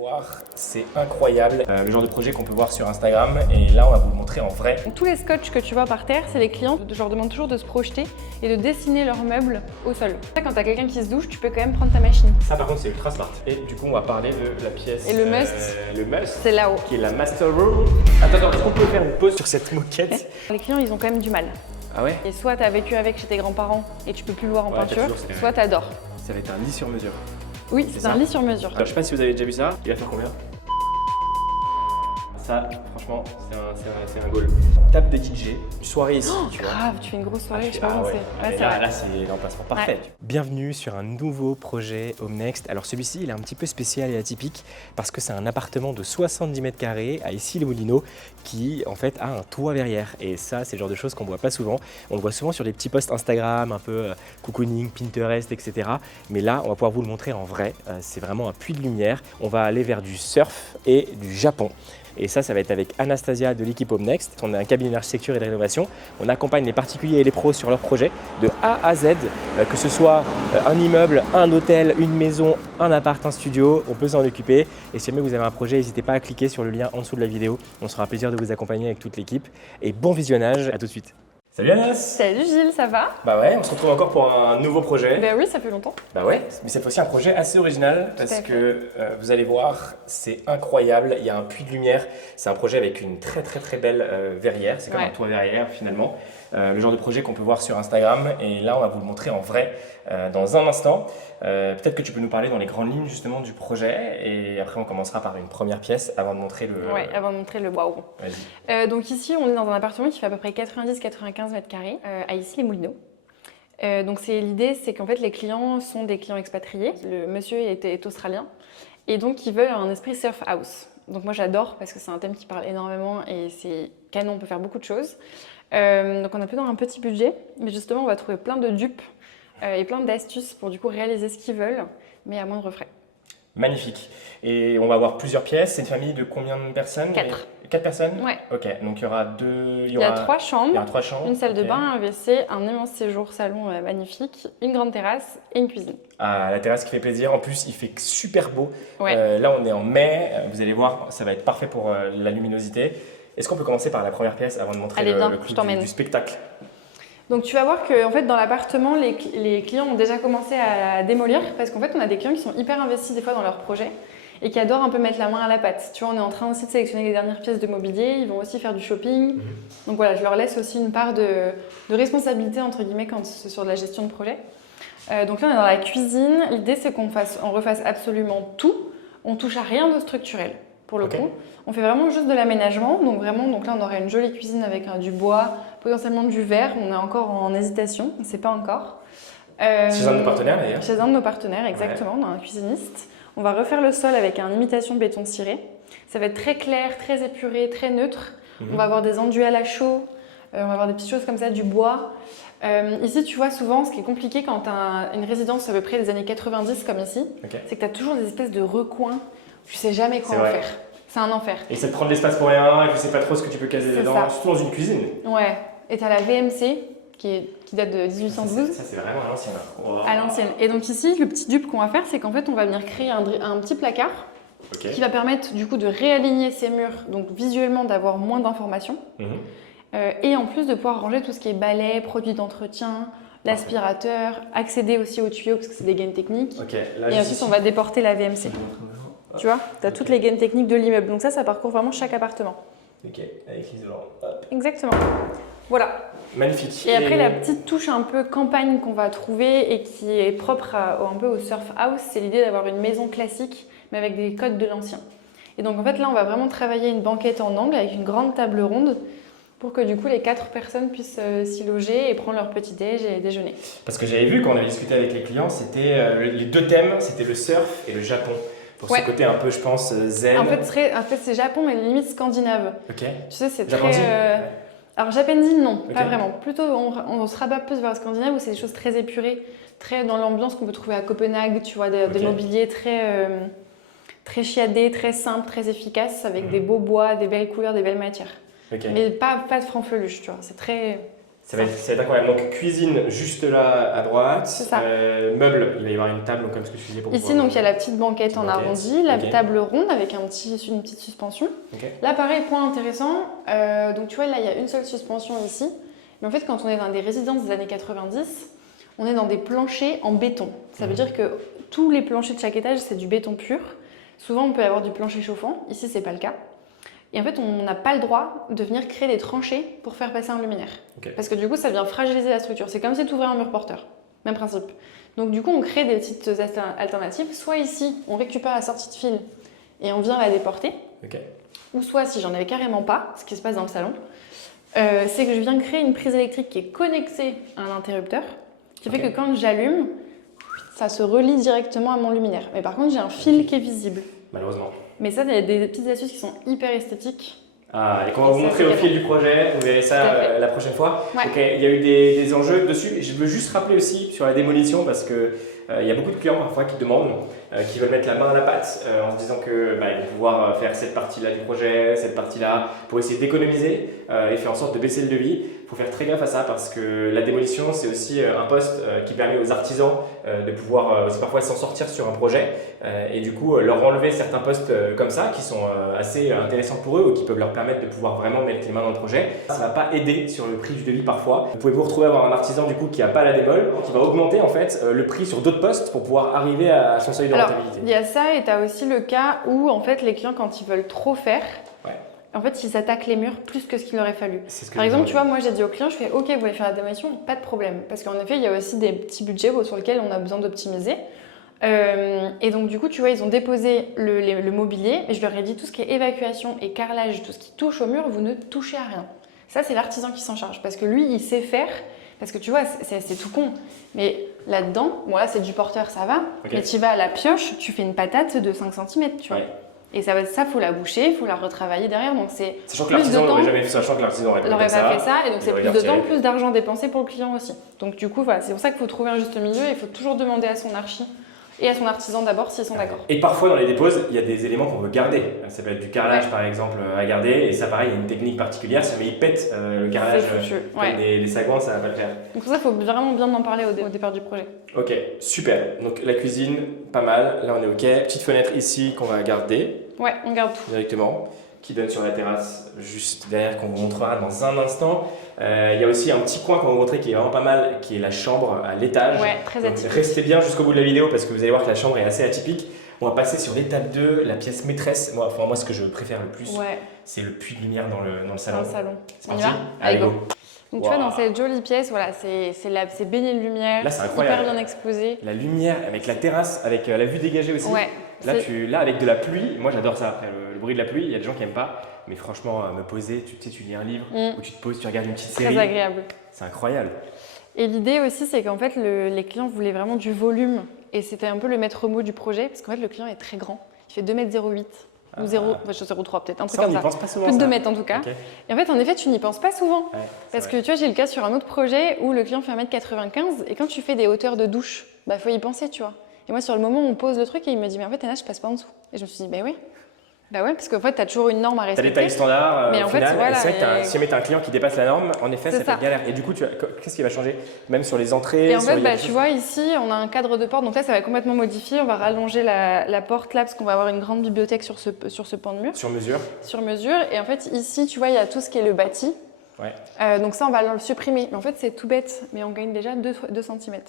voir, c'est incroyable le genre de projet qu'on peut voir sur Instagram et là on va vous le montrer en vrai. Tous les scotch que tu vois par terre, c'est les clients, je leur demande toujours de se projeter et de dessiner leurs meubles au sol. Quand t'as quelqu'un qui se douche, tu peux quand même prendre ta machine. Ça par contre c'est ultra smart. Et du coup on va parler de la pièce. Et le must, c'est là-haut. Qui est la master room. Attends, est-ce qu'on peut faire une pause sur cette moquette? Les clients ils ont quand même du mal. Ah ouais? Et soit t'as vécu avec chez tes grands-parents et tu peux plus le voir en peinture, soit t'adores. Ça va être un lit sur mesure. Oui, c'est un lit sur mesure. Alors, je sais pas si vous avez déjà vu ça. Il va faire combien? Ça, franchement, c'est un goal. Table de DJ, soirée ici, tu vois. Grave, tu fais une grosse soirée, je sais pas ouais. c'est. Là, c'est l'emplacement parfait. Ouais. Bienvenue sur un nouveau projet HomeNext. Alors celui-ci, il est un petit peu spécial et atypique parce que c'est un appartement de 70 mètres carrés à Issy-les-Moulineaux qui, en fait, a un toit verrière. Et ça, c'est le genre de choses qu'on voit pas souvent. On le voit souvent sur des petits posts Instagram, un peu cocooning, Pinterest, etc. Mais là, on va pouvoir vous le montrer en vrai. C'est vraiment un puits de lumière. On va aller vers du surf et du Japon. Et ça va être avec Anastasia de l'équipe HomeNext. On a un cabinet d'architecture et de rénovation. On accompagne les particuliers et les pros sur leurs projets de A à Z, que ce soit un immeuble, un hôtel, une maison, un appart, un studio. On peut s'en occuper. Et si jamais vous avez un projet, n'hésitez pas à cliquer sur le lien en dessous de la vidéo. On sera un plaisir de vous accompagner avec toute l'équipe. Et bon visionnage, à tout de suite. Salut Anas! Salut Gilles, ça va? Bah ouais, on se retrouve encore pour un nouveau projet. Ben oui, ça fait longtemps. Bah ouais, mais cette fois-ci un projet assez original parce que vous allez voir, c'est incroyable, il y a un puits de lumière, c'est un projet avec une très belle verrière, c'est comme un toit verrière finalement, le genre de projet qu'on peut voir sur Instagram et là on va vous le montrer en vrai dans un instant. Peut-être que tu peux nous parler dans les grandes lignes justement du projet et après on commencera par une première pièce avant de montrer le… Ouais, avant de montrer le waouh. Vas-y. Donc ici on est dans un appartement qui fait à peu près 90-95 mètres carrés à Issy-les-Moulineaux. Donc l'idée, c'est qu'en fait les clients sont des clients expatriés. Le monsieur est australien et donc ils veulent un esprit surf house. Donc moi j'adore parce que c'est un thème qui parle énormément et c'est canon, on peut faire beaucoup de choses. Donc on a plutôt un petit budget, mais justement on va trouver plein de dupes et plein d'astuces pour du coup réaliser ce qu'ils veulent, mais à moindre frais. Magnifique. Et on va avoir plusieurs pièces. C'est une famille de combien de personnes? 4. 4 personnes? Ouais. Ok, donc il y aura deux… Il y a 3 chambres. Il y aura 3 chambres. Une salle de bain, un WC, un immense séjour salon magnifique, une grande terrasse et une cuisine. Ah, la terrasse qui fait plaisir. En plus, il fait super beau. Ouais. Là, on est en mai. Vous allez voir, ça va être parfait pour la luminosité. Est-ce qu'on peut commencer par la première pièce avant de montrer le clou du spectacle? Donc tu vas voir que en fait, dans l'appartement, les clients ont déjà commencé à démolir parce qu'en fait, on a des clients qui sont hyper investis des fois dans leur projet et qui adorent un peu mettre la main à la pâte. Tu vois, on est en train aussi de sélectionner les dernières pièces de mobilier, ils vont aussi faire du shopping. Donc voilà, je leur laisse aussi une part de responsabilité entre guillemets quand c'est sur de la gestion de projet. Donc là, on est dans la cuisine. L'idée, c'est qu'on refasse absolument tout. On touche à rien de structurel pour le coup. On fait vraiment juste de l'aménagement. Donc là, on aurait une jolie cuisine avec du bois, potentiellement du verre. On est encore en hésitation, on ne sait pas encore. Chez un de nos partenaires d'ailleurs. Chez un de nos partenaires, exactement. On a un cuisiniste. On va refaire le sol avec une imitation béton ciré. Ça va être très clair, très épuré, très neutre. On va avoir des enduits à la chaux. On va avoir des petites choses comme ça, du bois. Ici, tu vois, souvent, ce qui est compliqué quand tu as une résidence à peu près des années 90 comme ici, c'est que tu as toujours des espèces de recoins. Tu sais jamais quoi en faire. C'est un enfer. Et ça te prend de l'espace pour rien, et tu sais pas trop ce que tu peux caser dedans, surtout dans une cuisine. Ouais. Et tu as la VMC qui date de 1812. Ça, c'est vraiment à l'ancienne. Wow. À l'ancienne. Et donc ici, le petit dupe qu'on va faire, c'est qu'en fait, on va venir créer un petit placard qui va permettre du coup de réaligner ces murs, donc visuellement d'avoir moins d'informations. Et en plus de pouvoir ranger tout ce qui est balai, produits d'entretien, l'aspirateur, accéder aussi aux tuyaux parce que c'est des gaines techniques. Et ensuite, on va déporter la VMC. Tu vois, tu as toutes les gaines techniques de l'immeuble. Donc ça parcourt vraiment chaque appartement. Ok, avec l'isolant. Exactement. Voilà. Magnifique. Et après, la petite touche un peu campagne qu'on va trouver et qui est propre un peu au surf house, c'est l'idée d'avoir une maison classique, mais avec des codes de l'ancien. Et donc en fait, là, on va vraiment travailler une banquette en angle avec une grande table ronde pour que du coup, les 4 personnes puissent s'y loger et prendre leur petit déj et déjeuner. Parce que j'avais vu quand on avait discuté avec les clients, c'était les 2 thèmes, c'était le surf et le Japon. Pour ce côté un peu, je pense, zen. En fait, c'est Japon, mais limite scandinave. Ok. Tu sais, c'est très… Alors, Japendine, non, pas vraiment. Plutôt, on se rabat plus vers le scandinave où c'est des choses très épurées, très dans l'ambiance qu'on peut trouver à Copenhague, tu vois, des mobiliers très chiadés, très simples, très efficaces, avec des beaux bois, des belles couleurs, des belles matières. Mais pas de franfreluche, tu vois. Ça va être incroyable. Donc cuisine juste là à droite. C'est ça. Meubles, il va y avoir une table, donc, comme ce que tu disais pour Ici, pouvoir donc il y a la petite banquette en banquette. arrondi, la Ok. table ronde avec une petite suspension. Ok. Là, pareil, point intéressant. Donc tu vois, là, il y a une seule suspension ici. Mais en fait, quand on est dans des résidences des années 90, on est dans des planchers en béton. Ça veut dire que tous les planchers de chaque étage, c'est du béton pur. Souvent, on peut avoir du plancher chauffant. Ici, c'est pas le cas. Et en fait, on n'a pas le droit de venir créer des tranchées pour faire passer un luminaire. Ok. Parce que du coup, ça vient fragiliser la structure. C'est comme si tu ouvrais un mur porteur. Même principe. Donc du coup, on crée des petites alternatives. Soit ici, on récupère la sortie de fil et on vient la déporter. Ok. Ou soit, si j'en avais carrément pas, ce qui se passe dans le salon, c'est que je viens créer une prise électrique qui est connectée à un interrupteur, qui fait que quand j'allume, ça se relie directement à mon luminaire. Mais par contre, j'ai un fil qui est visible. Malheureusement. Mais ça, il y a des petites astuces qui sont hyper esthétiques. Ah, et qu'on va vous montrer au fil du projet, vous verrez ça la prochaine fois. Ouais. Ok, il y a eu des enjeux dessus. Je veux juste rappeler aussi sur la démolition parce que il y a beaucoup de clients parfois qui demandent, qui veulent mettre la main à la pâte en se disant que ils vont pouvoir faire cette partie-là du projet, cette partie-là, pour essayer d'économiser et faire en sorte de baisser le devis. Il faut faire très gaffe à ça parce que la démolition, c'est aussi un poste qui permet aux artisans de pouvoir aussi parfois s'en sortir sur un projet et du coup leur enlever certains postes comme ça qui sont assez intéressants pour eux ou qui peuvent leur permettre de pouvoir vraiment mettre les mains dans le projet. Ça ne va pas aider sur le prix du devis parfois. Vous pouvez vous retrouver à avoir un artisan du coup qui n'a pas la démol, qui va augmenter en fait le prix sur d'autres postes pour pouvoir arriver à son seuil de rentabilité. Il y a ça et tu as aussi le cas où en fait les clients quand ils veulent trop faire, en fait ils attaquent les murs plus que ce qu'il aurait fallu. Par exemple, tu vois, moi j'ai dit aux clients, je fais ok, vous voulez faire la démolition, pas de problème. Parce qu'en effet, il y a aussi des petits budgets sur lesquels on a besoin d'optimiser. Et donc du coup, tu vois, ils ont déposé le mobilier et je leur ai dit tout ce qui est évacuation et carrelage, tout ce qui touche au mur, vous ne touchez à rien. Ça, c'est l'artisan qui s'en charge parce que lui, il sait faire. Parce que tu vois, c'est tout con. Mais là-dedans, bon là c'est du porteur, ça va. Mais tu vas à la pioche, tu fais une patate de 5 cm, tu vois. Et ça, faut la boucher, il faut la retravailler derrière. Donc c'est sachant que l'artisan n'aurait jamais fait ça, sachant que l'artisan n'aurait pas fait ça. Et donc c'est plus de temps, plus d'argent dépensé pour le client aussi. Donc du coup, voilà, c'est pour ça qu'il faut trouver un juste milieu. Il faut toujours demander à son archi et à son artisan d'abord s'ils sont d'accord. Et parfois dans les déposes, il y a des éléments qu'on veut garder. Ça peut être du carrelage par exemple à garder et ça pareil, il y a une technique particulière. Si jamais il pète le carrelage comme des sagouins, ça va pas le faire. Donc pour ça, il faut vraiment bien en parler au départ du projet. Ok, super. Donc la cuisine, pas mal. Là on est ok. Petite fenêtre ici qu'on va garder. Ouais, on garde tout. Directement. Qui donne sur la terrasse juste derrière qu'on vous montrera dans un instant. Il y a aussi un petit coin qu'on va vous montrer qui est vraiment pas mal, qui est la chambre à l'étage. Ouais, très atypique. Restez bien jusqu'au bout de la vidéo parce que vous allez voir que la chambre est assez atypique. On va passer sur l'étape 2, la pièce maîtresse. Moi, ce que je préfère le plus, c'est le puits de lumière dans le salon. Dans le salon. C'est parti. Allez, go. Donc tu vois, dans cette jolie pièce, voilà, c'est baigné de lumière, là, c'est incroyable. hyper bien exposé. La lumière avec la terrasse, avec la vue dégagée aussi. Ouais. Là, avec de la pluie, moi j'adore ça après, le bruit de la pluie, il y a des gens qui n'aiment pas, mais franchement, me poser, tu lis un livre, ou tu te poses, tu regardes une petite série. Très agréable. C'est incroyable. Et l'idée aussi, c'est qu'en fait, les clients voulaient vraiment du volume, et c'était un peu le maître mot du projet, parce qu'en fait, le client est très grand, il fait 2,08 m. Ou 0,3 peut-être, un truc comme ça. On n'y pense pas souvent. Plus de 2 mètres en tout cas. Okay. Et en fait, tu n'y penses pas souvent. Ouais, parce que tu vois, j'ai le cas sur un autre projet où le client fait 1,95 m et quand tu fais des hauteurs de douche, faut y penser, tu vois. Et moi, sur le moment, on pose le truc et il me dit, mais en fait, Anna, je passe pas en dessous. Et je me suis dit, oui. Bah ouais, parce qu'en fait, tu as toujours une norme à respecter. Tu as des tailles standards, mais en fait, voilà, c'est vrai que si jamais tu as un client qui dépasse la norme, en effet, ça fait galère. Et du coup, qu'est-ce qui va changer? Même sur les entrées. Et en fait, tu vois, ici, on a un cadre de porte. Donc là, ça va complètement modifier. On va rallonger la porte là, parce qu'on va avoir une grande bibliothèque sur ce pan de mur. Sur mesure. Sur mesure. Et en fait, ici, tu vois, il y a tout ce qui est le bâti. Ouais. Donc ça, on va le supprimer. Mais en fait, c'est tout bête. Mais on gagne déjà 2 cm.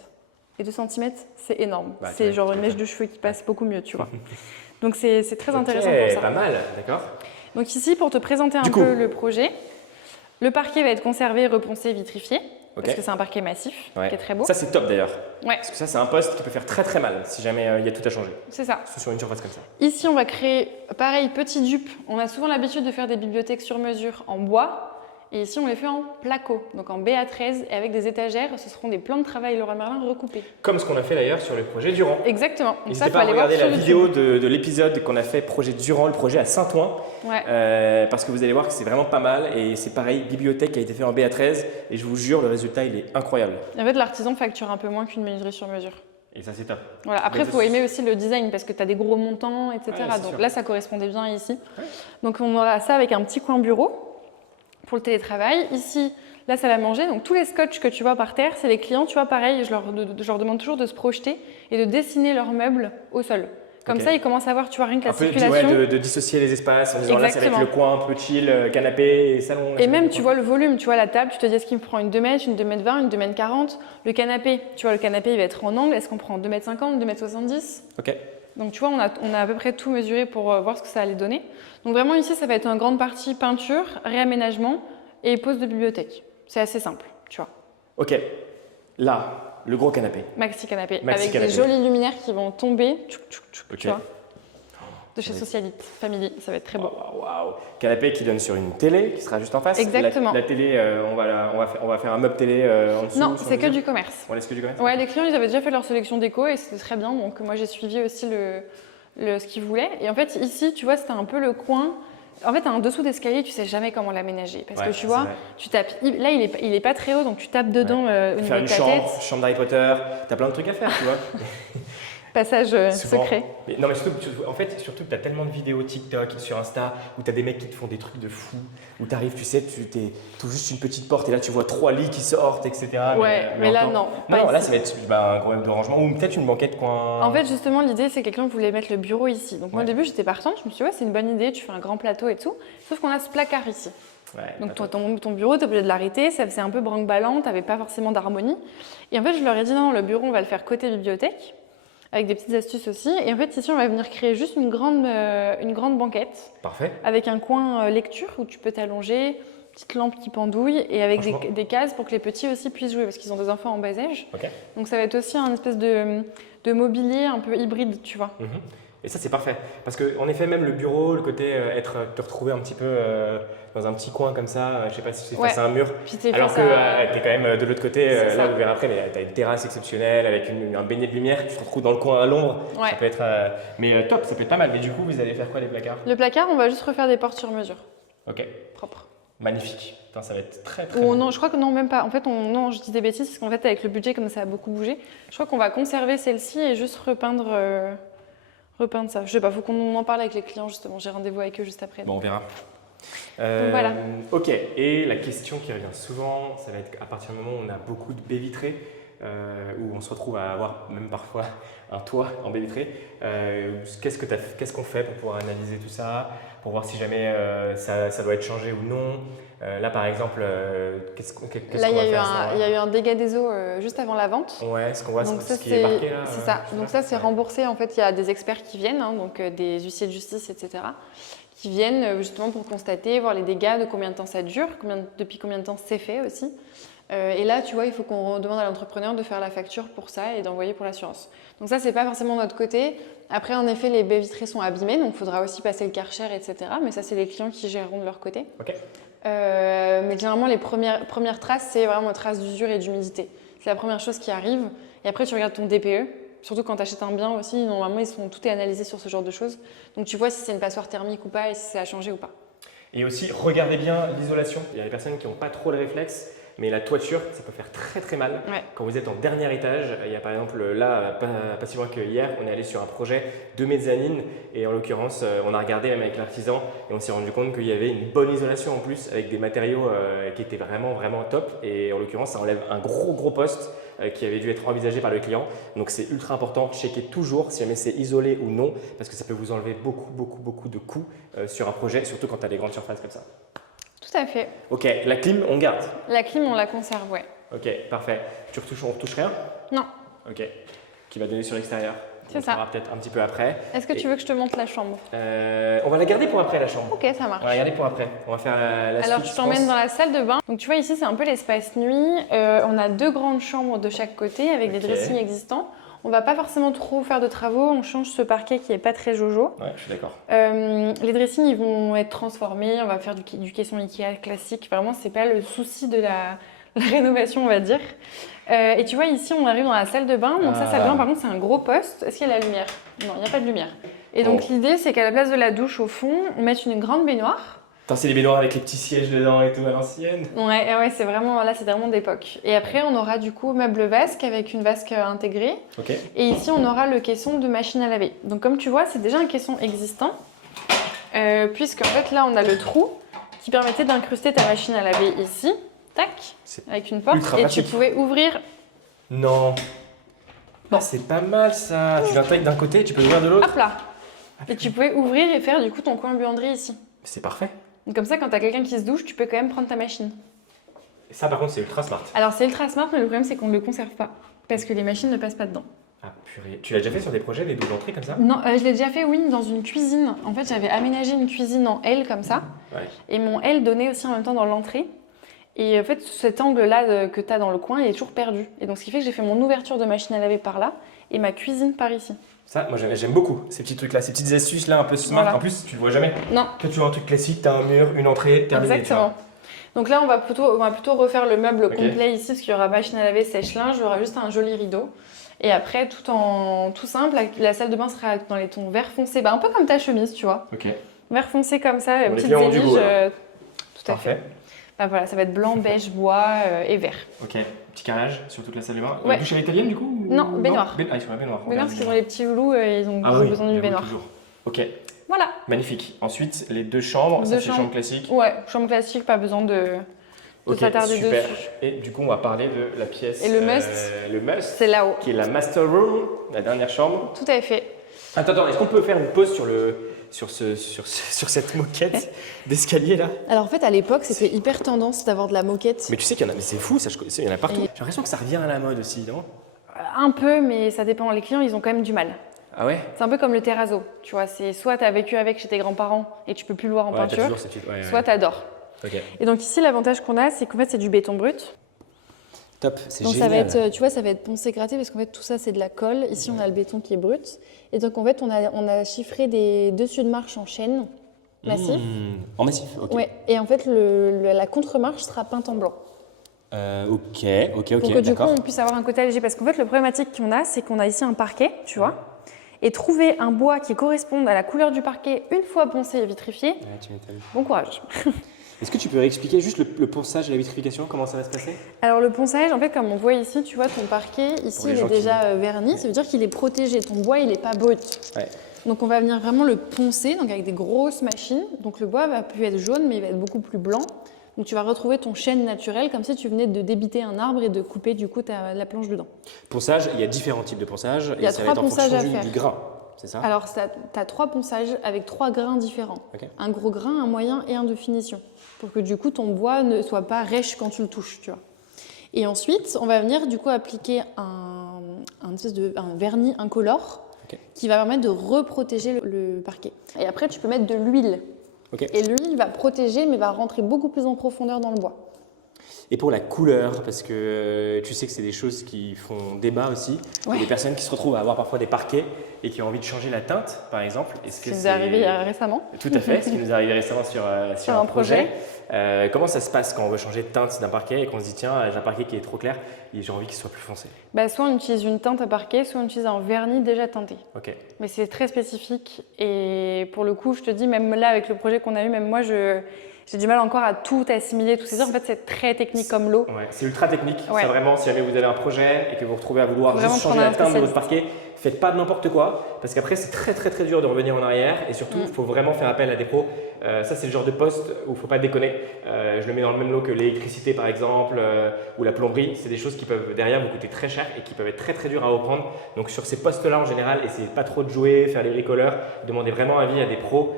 Et 2 cm, c'est énorme. C'est genre une mèche de cheveux qui passe beaucoup mieux, tu vois. Donc c'est très intéressant pour ça. Pas mal, d'accord. Donc ici, pour te présenter un peu le projet, le parquet va être conservé, reponcé, vitrifié, parce que c'est un parquet massif qui est très beau. Ça, c'est top d'ailleurs. Ouais. Parce que ça, c'est un poste qui peut faire très très mal si jamais il y a tout à changer. C'est ça. Sur une surface comme ça. Ici, on va créer, pareil, petit dupe. On a souvent l'habitude de faire des bibliothèques sur mesure en bois. Et ici, on les fait en placo, donc en BA13, et avec des étagères. Ce seront des plans de travail Leroy Merlin recoupés. Comme ce qu'on a fait d'ailleurs sur le projet Durand. Exactement. N'hésitez pas à regarder la vidéo de l'épisode qu'on a fait projet Durand, le projet à Saint-Ouen. Ouais. Parce que vous allez voir que c'est vraiment pas mal. Et c'est pareil, bibliothèque qui a été fait en BA13. Et je vous jure, le résultat, il est incroyable. En fait, l'artisan facture un peu moins qu'une menuiserie sur mesure. Et ça, c'est top. Voilà. Après, il faut aimer aussi le design parce que tu as des gros montants, etc. Donc sûr. là, ça correspondait bien ici. Ouais. Donc on aura ça avec un petit coin bureau pour le télétravail. Ici, Là, ça va manger. Donc, tous les scotch que tu vois par terre, c'est les clients, tu vois, pareil, je leur demande toujours de se projeter et de dessiner leurs meubles au sol. Comme ça, ils commencent à voir, tu vois, rien que la circulation. De dissocier les espaces en disant là, ça va être le coin un peu chill, canapé et salon. Et même, tu vois le volume, tu vois la table, tu te dis est-ce qu'il me prend une 2 mètres, une 2 mètres 20, une 2 mètres 40. Le canapé, tu vois, le canapé, il va être en angle. Est-ce qu'on prend 2 mètres 50, 2 mètres 70 ? Ok. Donc, tu vois, on a à peu près tout mesuré pour voir ce que ça allait donner. Donc, vraiment, ici, ça va être une grande partie peinture, réaménagement et pose de bibliothèque. C'est assez simple, tu vois. Ok. Là. Le gros canapé. Maxi canapé. Avec des jolis luminaires qui vont tomber, tu vois, de chez Socialite Family. Ça va être très beau. Waouh. Canapé qui donne sur une télé qui sera juste en face. Exactement. La télé, on va faire un meuble télé en dessous. Non, c'est que du commerce. On laisse que du commerce. Ouais, les clients, ils avaient déjà fait leur sélection déco et c'était très bien. Donc moi, j'ai suivi aussi ce qu'ils voulaient. Et en fait, ici, tu vois, c'était un peu le coin. En fait, un dessous d'escalier, tu sais jamais comment l'aménager. Parce que tu vois, tu tapes. Là, il est pas très haut, donc tu tapes dedans au niveau de ta tête. Chambre d'Harry Potter, t'as plein de trucs à faire, tu vois. Passage secret. Mais, non, mais surtout, tu as tellement de vidéos TikTok, sur Insta, où tu as des mecs qui te font des trucs de fou, où tu arrives, tu sais, tu trouves juste une petite porte et là, tu vois 3 lits qui sortent, etc. Mais là, non. Non, là, ça va être un gros meuble de rangement ou peut-être une banquette coin. En fait, justement, l'idée, c'est que quelqu'un voulait mettre le bureau ici. Donc, moi, au début, j'étais partante. Je me suis dit, c'est une bonne idée, tu fais un grand plateau et tout. Sauf qu'on a ce placard ici. Donc, ton bureau, tu es obligé de l'arrêter. Ça faisait un peu branque-ballant, tu n'avais pas forcément d'harmonie. Et en fait, je leur ai dit, non, le bureau, on va le faire côté bibliothèque. Avec des petites astuces aussi. Et en fait, ici, on va venir créer juste une grande banquette. Parfait. Avec un coin lecture où tu peux t'allonger, petite lampe qui pendouille et avec des cases pour que les petits aussi puissent jouer parce qu'ils ont des enfants en bas âge. Donc, ça va être aussi un espèce de mobilier un peu hybride, tu vois. Et ça, c'est parfait. Parce qu'en effet, même le bureau, le côté te retrouver un petit peu dans un petit coin comme ça, je sais pas si c'est face à un mur, alors que tu es quand même de l'autre côté, là vous verrez après, mais tu as une terrasse exceptionnelle avec un beignet de lumière, tu te retrouves dans le coin à l'ombre, ça peut être… mais top, ça peut être pas mal. Mais du coup, vous allez faire quoi, les placards? Le placard, on va juste refaire des portes sur mesure. Ok. Propre. Magnifique. Putain, ça va être très non, je crois que non, même pas. En fait, non, je dis des bêtises parce qu'en fait, avec le budget, comme ça a beaucoup bougé, je crois qu'on va conserver celle-ci et juste repeindre ça. Je sais pas, faut qu'on en parle avec les clients justement. J'ai rendez-vous avec eux juste après. Bon, on verra. Donc voilà. Ok, et la question qui revient souvent, ça va être à partir du moment où on a beaucoup de baies vitrées, où on se retrouve à avoir même parfois un toit en baie vitrée. Qu'est-ce qu'on fait pour pouvoir analyser tout ça, pour voir si jamais ça doit être changé ou non? Là, par exemple, qu'est-ce qu'on va faire? Il y a eu un dégât des eaux juste avant la vente. Ouais, ce qu'on voit, donc ce qui est marqué là. C'est ça. Donc ça, c'est remboursé. En fait, il y a des experts qui viennent, donc des huissiers de justice, etc., qui viennent justement pour constater, voir les dégâts, de combien de temps ça dure, depuis combien de temps c'est fait aussi. Et là, tu vois, il faut qu'on demande à l'entrepreneur de faire la facture pour ça et d'envoyer pour l'assurance. Donc ça, c'est pas forcément de notre côté. Après, en effet, les baies vitrées sont abîmées, donc il faudra aussi passer le Karcher, etc. Mais ça, c'est les clients qui géreront de leur côté. Ok. Mais généralement, les premières traces, c'est vraiment traces d'usure et d'humidité. C'est la première chose qui arrive. Et après, tu regardes ton DPE. Surtout quand tu achètes un bien aussi, normalement, tout est analysé sur ce genre de choses. Donc, tu vois si c'est une passoire thermique ou pas et si ça a changé ou pas. Et aussi, regardez bien l'isolation. Il y a des personnes qui n'ont pas trop le réflexe, mais la toiture, ça peut faire très très mal. Ouais. Quand vous êtes en dernier étage, il y a par exemple là, pas si loin que hier, on est allé sur un projet de mezzanine et en l'occurrence, on a regardé même avec l'artisan et on s'est rendu compte qu'il y avait une bonne isolation en plus avec des matériaux qui étaient vraiment vraiment top et en l'occurrence, ça enlève un gros poste qui avait dû être envisagé par le client. Donc c'est ultra important, checker toujours si jamais c'est isolé ou non parce que ça peut vous enlever beaucoup de coûts sur un projet, surtout quand tu as des grandes surfaces comme ça. Tout à fait. Ok, la clim, on garde? La clim, on la conserve, ouais. Ok, parfait. On retouche rien? Non. Ok, qui va donner sur l'extérieur. C'est ça. On verra peut-être un petit peu après. Est-ce que tu veux que je te montre la chambre? On va la garder pour après, la chambre. Ok, ça marche. On va la garder pour après. On va faire la suite. Alors, je t'emmène dans la salle de bain. Donc, tu vois, ici, c'est un peu l'espace nuit. On a 2 grandes chambres de chaque côté avec des dressings existants. On ne va pas forcément trop faire de travaux, on change ce parquet qui n'est pas très jojo. Ouais, je suis d'accord. Les dressings, ils vont être transformés, on va faire du caisson Ikea classique. Vraiment, ce n'est pas le souci de la rénovation, on va dire. Et tu vois, ici, on arrive dans la salle de bain. Donc ça, salle de bain, par contre, c'est un gros poste. Est-ce qu'il y a la lumière? Non, il n'y a pas de lumière. Et donc, l'idée, c'est qu'à la place de la douche, au fond, on mette une grande baignoire. C'est les baignoires avec les petits sièges dedans et tout à l'ancienne. Ouais, c'est vraiment d'époque. Et après, on aura du coup meuble vasque avec une vasque intégrée. Okay. Et ici, on aura le caisson de machine à laver. Donc, comme tu vois, c'est déjà un caisson existant. Puisqu'en fait, là, on a le trou qui permettait d'incruster ta machine à laver ici. tac, C'est avec une porte. ultra Et pratique. tu pouvais ouvrir. Non. Bon. Ah, c'est pas mal ça. Tu l'intègres d'un côté, tu peux l'ouvrir de l'autre. Hop là. Et tu pouvais ouvrir et faire du coup ton coin buanderie ici. C'est parfait. Donc comme ça, quand t'as quelqu'un qui se douche, tu peux quand même prendre ta machine. Et ça, par contre, c'est ultra smart. Alors c'est ultra smart, mais le problème c'est qu'on ne le conserve pas. Parce que les machines ne passent pas dedans. Ah purée. Tu l'as déjà fait sur des projets, des doubles entrées comme ça? Non, je l'ai déjà fait, oui, dans une cuisine. En fait, j'avais aménagé une cuisine en L comme ça. Ouais. Et mon L donnait aussi en même temps dans l'entrée. Et en fait, cet angle-là que tu as dans le coin, il est toujours perdu. Et donc, ce qui fait que j'ai fait mon ouverture de machine à laver par là et ma cuisine par ici. Ça, moi j'aime beaucoup ces petits trucs là, ces petites astuces là un peu smart. Voilà. En plus, tu le vois jamais. Non, Toi, tu vois un truc classique, t'as un mur, une entrée, terminé. exactement. Donc là, on va plutôt refaire le meuble Ok. complet ici, parce qu'il y aura machine à laver, sèche-linge, il y aura juste un joli rideau. Et après, tout simple, la salle de bain sera dans les tons vert foncé, un peu comme ta chemise, tu vois. Ok. Vert foncé comme ça, On est petites clients du éliges. goût, alors. Tout à fait. Parfait. Voilà, ça va être blanc, beige, bois et vert. Ok. Petit carrelage sur toute la salle de bain. Ouais. Douche à l'italienne du coup ou- Non, baignoire. Ah, ils sont la baignoire. Baignoire, parce qu'ils ont les petits loulous, ils ont Ah oui, besoin d'une j'avoue, baignoire. toujours. Ok. Voilà. Magnifique. Ensuite, les deux chambres, ça Deux c'est chambres. chambre classique. Ouais, chambre classique, pas besoin de Ok, s'attarder super. dessus. Et du coup, on va parler de la pièce. Et le must. Le must, C'est là-haut. qui est la master room, la dernière chambre. Tout à fait. Attends, est-ce qu'on peut faire une pause sur cette moquette d'escalier là? Alors en fait, à l'époque, c'était hyper tendance d'avoir de la moquette. Mais tu sais qu'il y en a, mais c'est fou, ça, il y en a partout. Et- J'ai l'impression que ça revient à la mode aussi, non? Un peu, mais ça dépend. Les clients, ils ont quand même du mal. Ah ouais? C'est un peu comme le terrazzo. Tu vois, c'est soit tu as vécu avec chez tes grands-parents et tu peux plus le voir en Ouais, t'as peinture, toujours cette petite- ouais, soit ouais. tu adores. Ok. Et donc ici, l'avantage qu'on a, c'est qu'en fait, c'est du béton brut. Top, c'est Donc génial. ça va être, tu vois, ça va être poncé gratté parce qu'en fait, tout ça, c'est de la colle. Ici, on a le béton qui est brut. Et donc en fait, on a chiffré des dessus de marche en chêne massif. En massif, ok. Ouais. Et en fait, la contre-marche sera peinte en blanc. Ok, Pour que du coup, d'accord. on puisse avoir un côté allégé. Parce qu'en fait, le problématique qu'on a, c'est qu'on a ici un parquet, tu vois. Et trouver un bois qui corresponde à la couleur du parquet une fois poncé et vitrifié, Ouais, tu m'étonnes. bon courage. Est-ce que tu peux réexpliquer juste le ponçage et la vitrification, comment ça va se passer? Alors le ponçage, en fait, comme on voit ici, tu vois, ton parquet, ici, Pour les il est gens qui- déjà verni. Ça veut dire qu'il est protégé. Ton bois, il n'est pas brut. Ouais. Donc on va venir vraiment le poncer, donc avec des grosses machines. Donc le bois va plus être jaune, mais il va être beaucoup plus blanc. Donc tu vas retrouver ton chêne naturel, comme si tu venais de débiter un arbre et de couper du coup la planche dedans. Ponçage, il y a différents types de ponçage. Il y a et ça va trois être en ponçages fonction à faire. du grain, c'est ça? Alors tu as 3 ponçages avec 3 grains différents. Ok. Un gros grain, un moyen et un de finition. Pour que du coup ton bois ne soit pas rêche quand tu le touches, tu vois. Et ensuite, on va venir du coup appliquer un vernis incolore Ok. qui va permettre de reprotéger le parquet. Et après, tu peux mettre de l'huile. Ok. Et l'huile va protéger, mais va rentrer beaucoup plus en profondeur dans le bois. Et pour la couleur, parce que tu sais que c'est des choses qui font débat aussi. Il y Ouais. a des personnes qui se retrouvent à avoir parfois des parquets et qui ont envie de changer la teinte, par exemple. Est-ce Ce que qui nous c'est est arrivé récemment. Tout à fait, ce qui nous est arrivé récemment sur un projet. Comment ça se passe quand on veut changer de teinte d'un parquet et qu'on se dit tiens, j'ai un parquet qui est trop clair et j'ai envie qu'il soit plus foncé? Soit on utilise une teinte à parquet, soit on utilise un vernis déjà teinté. Ok. Mais c'est très spécifique. Et pour le coup, je te dis, même là, avec le projet qu'on a eu, même moi, j'ai du mal encore à tout assimiler, tout ces heures. En fait, c'est très technique comme l'eau. Ouais, c'est ultra technique. Ouais. Ça vraiment, si jamais vous avez un projet et que vous vous retrouvez à vouloir Vraiment juste changer prendre la un teinte de votre spécialiste. parquet, faites pas n'importe quoi parce qu'après c'est très très très dur de revenir en arrière et surtout il faut vraiment faire appel à des pros. Ça c'est le genre de poste où il faut pas déconner. Je le mets dans le même lot que l'électricité par exemple ou la plomberie. C'est des choses qui peuvent derrière vous coûter très cher et qui peuvent être très très dures à reprendre. Donc sur ces postes-là en général, essayez pas trop de jouer, faire les bricoleurs, demandez vraiment avis à des pros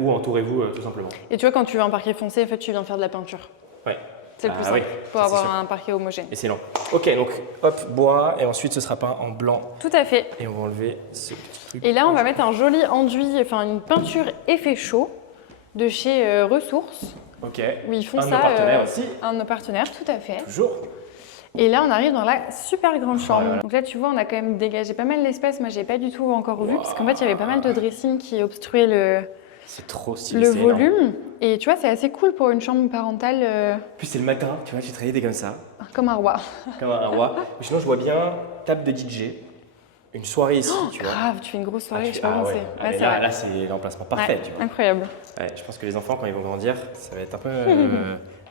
ou entourez-vous tout simplement. Et tu vois, quand tu veux un parquet foncé, en fait, tu viens faire de la peinture. Ouais. C'est le plus Ah simple oui, pour ça, c'est avoir sûr. un parquet homogène. Et c'est lent. Ok, donc hop, bois et ensuite ce sera peint en blanc Tout à fait. et on va enlever ce petit truc. Et là, on va mettre un joli enduit, enfin une peinture effet chaud de chez Ressources, Ok. où ils font Un ça. de nos partenaires aussi. Un de nos partenaires, tout à fait. Toujours. Et là, on arrive dans la super grande chambre. là là. Donc là, tu vois, on a quand même dégagé pas mal d'espace. Moi, j'ai pas du tout encore vu, parce qu'en fait, il y avait pas mal de dressing qui obstruait C'est trop stylé. le c'est énorme. volume. Et tu vois, c'est assez cool pour une chambre parentale En plus, c'est le matin, tu vois, tu te réveilles comme ça, comme un roi. comme un roi. Mais sinon, je vois bien table de DJ, une soirée ici, tu vois. Grave, tu fais une grosse soirée, je sais pas ah pensé. ouais. Ouais, Mais c'est là, vrai. là, c'est l'emplacement parfait, Ouais, tu vois. incroyable. Ouais, je pense que les enfants, quand ils vont grandir, ça va être un peu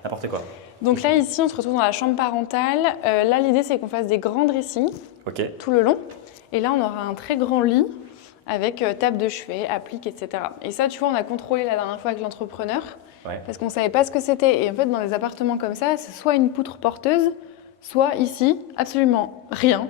n'importe quoi. Donc là, ici, on se retrouve dans la chambre parentale. Là, l'idée, c'est qu'on fasse des grands dressings Ok. tout le long. Et là, on aura un très grand lit avec table de chevet, applique, etc. Et ça, tu vois, on a contrôlé la dernière fois avec l'entrepreneur parce qu'on ne savait pas ce que c'était. Et en fait, dans les appartements comme ça, c'est soit une poutre porteuse, soit ici, absolument rien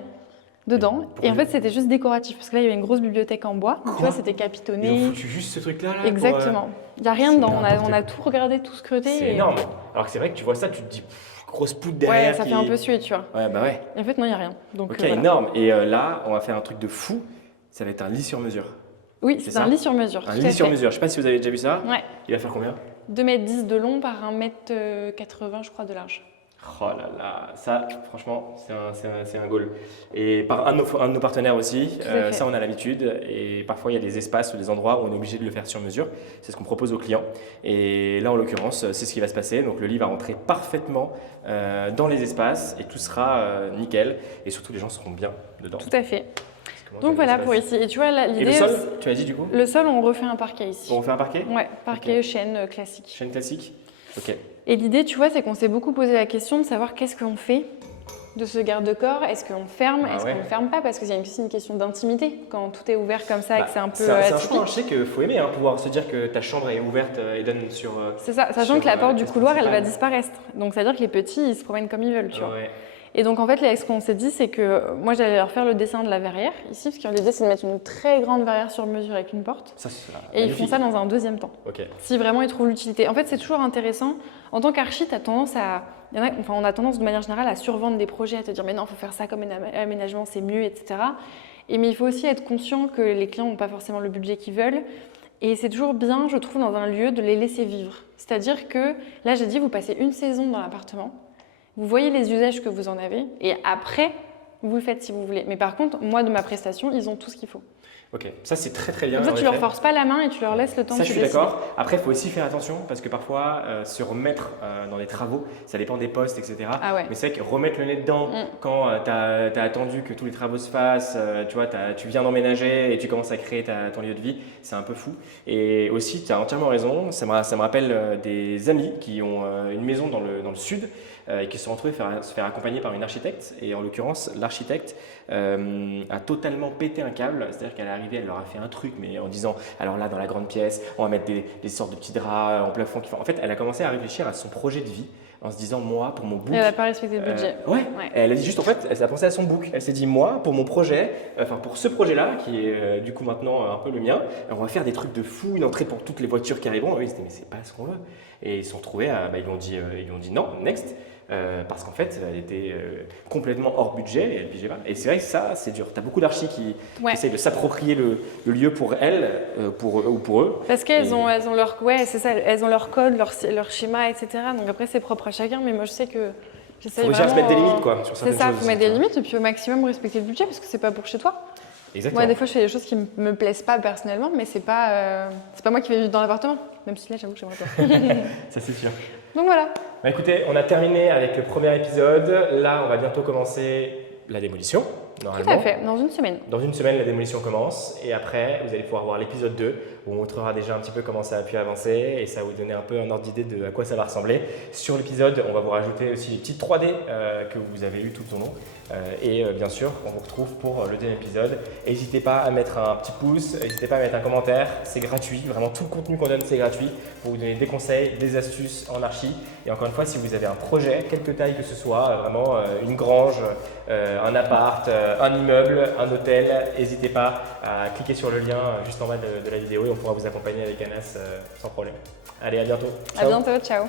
dedans. Et en fait, c'était juste décoratif parce que là, il y avait une grosse bibliothèque en bois. Donc, tu vois, c'était capitonné. Ils ont foutu juste ce truc-là là, Exactement. Il n'y a rien dedans. On a tout regardé, tout scruté. C'est énorme. Alors que c'est vrai que tu vois ça, tu te dis, grosse poutre derrière. Ouais, ça fait un peu suer, tu vois. Ouais, bah ouais. Et en fait, non, il n'y a rien. Donc, ok, voilà. énorme. Et là, on va faire un truc de fou. Ça va être un lit sur mesure. Oui, c'est un lit sur mesure. Un lit sur mesure. Je sais pas si vous avez déjà vu ça. Ouais. Il va faire combien? 2,10 m de long par 1,80 m, je crois, de large. Oh là là, ça, franchement, c'est un goal. Et par un de nos partenaires aussi, ça on a l'habitude. Et parfois, il y a des espaces ou des endroits où on est obligé de le faire sur mesure. C'est ce qu'on propose aux clients. Et là, en l'occurrence, c'est ce qui va se passer. Donc, le lit va rentrer parfaitement dans les espaces et tout sera nickel. Et surtout, les gens seront bien dedans. Tout à fait. Donc voilà pour ici. Et tu vois, l'idée. Et le sol, tu as dit du coup? Le sol, on refait un parquet ici. On refait un parquet? Ouais, parquet, chêne classique. Chêne classique? Ok. Et l'idée, tu vois, c'est qu'on s'est beaucoup posé la question de savoir qu'est-ce qu'on fait de ce garde-corps. Est-ce qu'on ferme? Est-ce qu'on ne ferme pas? Parce que c'est aussi une question d'intimité quand tout est ouvert comme ça et que c'est un peu C'est un atypique. choix, je sais qu'il faut aimer pouvoir se dire que ta chambre est ouverte et donne sur. C'est ça, sachant que la porte du couloir, elle va disparaître. Donc, c'est-à-dire que les petits, ils se promènent comme ils veulent, tu vois. Ouais. Et donc, en fait, là, ce qu'on s'est dit, c'est que moi, j'allais leur faire le dessin de la verrière ici, parce que l'idée, c'est de mettre une très grande verrière sur mesure avec une porte. Ça, et ils font ça dans un deuxième temps. Ok. Si vraiment ils trouvent l'utilité. En fait, c'est toujours intéressant. En tant qu'archi, tu as tendance à. On a tendance de manière générale à survendre des projets, à te dire mais non, il faut faire ça comme aménagement, c'est mieux, etc. Mais il faut aussi être conscient que les clients n'ont pas forcément le budget qu'ils veulent. Et c'est toujours bien, je trouve, dans un lieu de les laisser vivre. C'est-à-dire que là, j'ai dit, vous passez une saison dans l'appartement. Vous voyez les usages que vous en avez et après, vous le faites si vous voulez. Mais par contre, moi, de ma prestation, ils ont tout ce qu'il faut. Ok, ça c'est très très bien. Comme ça, tu leur forces pas la main et tu leur laisses le temps de ça, se je suis décider. d'accord. Après, il faut aussi faire attention parce que parfois, se remettre dans les travaux, ça dépend des postes, etc. Ah ouais. Mais c'est vrai que remettre le nez dedans quand tu as attendu que tous les travaux se fassent, tu vois, tu viens d'emménager et tu commences à créer ton lieu de vie, c'est un peu fou. Et aussi, tu as entièrement raison, ça me rappelle des amis qui ont une maison dans le sud et qui se sont retrouvés se faire accompagner par une architecte. Et en l'occurrence, l'architecte a totalement pété un câble, c'est-à-dire qu'elle est arrivée, elle leur a fait un truc, mais en disant alors là, dans la grande pièce, on va mettre des sortes de petits draps en plafond. En fait, elle a commencé à réfléchir à son projet de vie en se disant moi, pour mon book. Elle n'a pas respecté le budget. Ouais. Elle a dit juste en fait, elle a pensé à son book. Elle s'est dit moi, pour mon projet, enfin pour ce projet-là, qui est du coup maintenant un peu le mien, on va faire des trucs de fou, une entrée pour toutes les voitures qui arriveront. Et eux, ils se disaient mais c'est pas ce qu'on veut. Et ils se sont retrouvés, ils lui ont dit non, next. Parce qu'en fait, elle était complètement hors budget et elle pigeait pas. Et c'est vrai que ça, c'est dur. Tu as beaucoup d'archis qui essayent de s'approprier le lieu pour elles ou pour eux. Parce qu'elles ont leur, c'est ça, elles ont leur code, leur schéma, etc. Donc après, c'est propre à chacun. Mais moi, je sais que j'essaie vraiment… Il faut se mettre des limites quoi, sur certaines choses. C'est ça, il faut mettre des limites et puis au maximum respecter le budget parce que c'est pas pour chez toi. Exactement. Moi, des fois, je fais des choses qui me plaisent pas personnellement, mais c'est pas moi qui vais vivre dans l'appartement. Même si là, j'avoue que j'aimerais pas. Ça, c'est sûr. Donc voilà. Bah, écoutez, on a terminé avec le premier épisode. Là, on va bientôt commencer la démolition, normalement. Tout à fait, dans une semaine. Dans une semaine, la démolition commence. Et après, vous allez pouvoir voir l'épisode 2 où on montrera déjà un petit peu comment ça a pu avancer et ça va vous donner un peu un ordre d'idée de à quoi ça va ressembler. Sur l'épisode, on va vous rajouter aussi les petites 3D que vous avez eues tout au long. Et bien sûr, on vous retrouve pour le deuxième épisode. N'hésitez pas à mettre un petit pouce, n'hésitez pas à mettre un commentaire, c'est gratuit. Vraiment, tout le contenu qu'on donne, c'est gratuit pour vous donner des conseils, des astuces en archi. Et encore une fois, si vous avez un projet, quelque taille que ce soit, vraiment une grange, un appart, un immeuble, un hôtel, n'hésitez pas à cliquer sur le lien juste en bas de la vidéo et on pourra vous accompagner avec Anas sans problème. Allez, à bientôt. À bientôt, ciao.